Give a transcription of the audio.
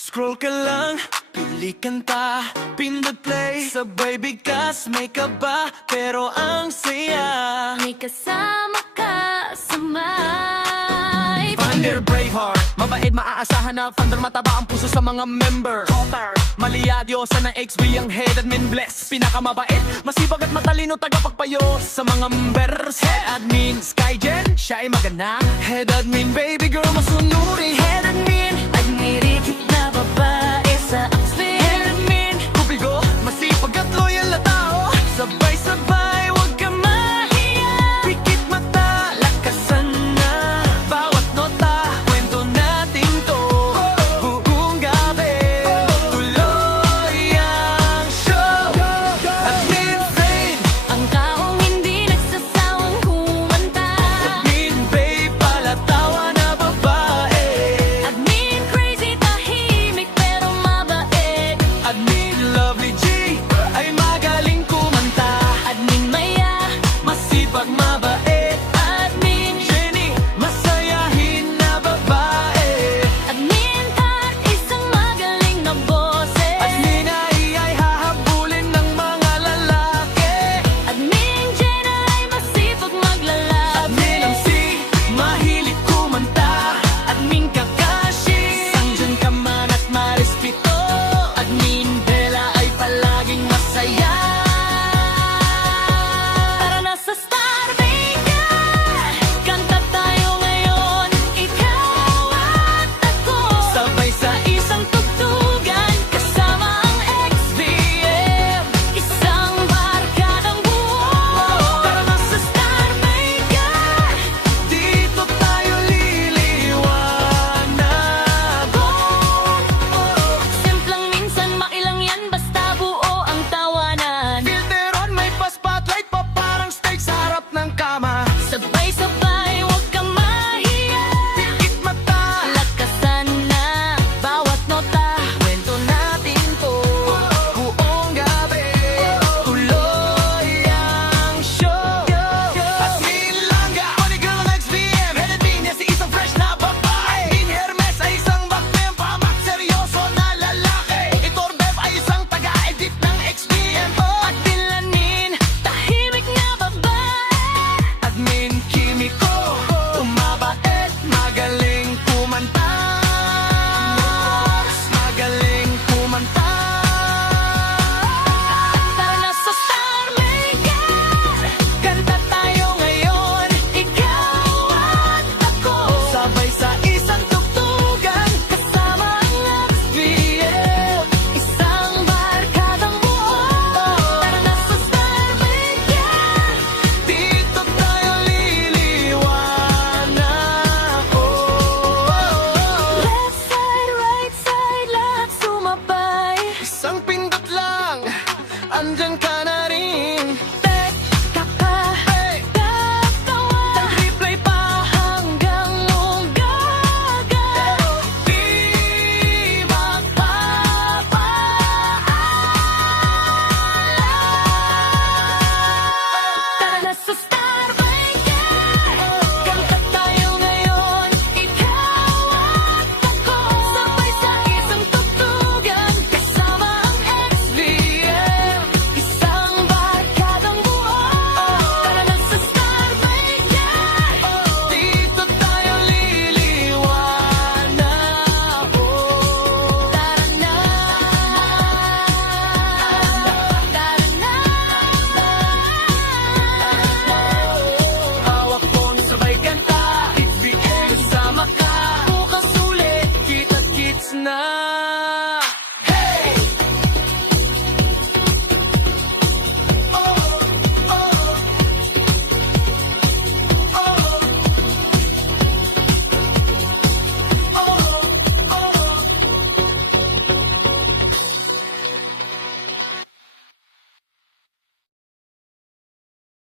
Scroll ka lang, pili kanta, pindot play, sabay bigkas, may kaba, pero ang saya. May kasama ka sa may Thunder Braveheart, mabait maaasahan na Thunder, mataba ang puso sa mga member. Hotter, maliadyosa ng XB ang head admin bless, pinakamabait, masibag at matalino, tagapagpayo sa mga members. Head admin Skygen, siya ay magana. Head admin baby girl, masunuri. Head admin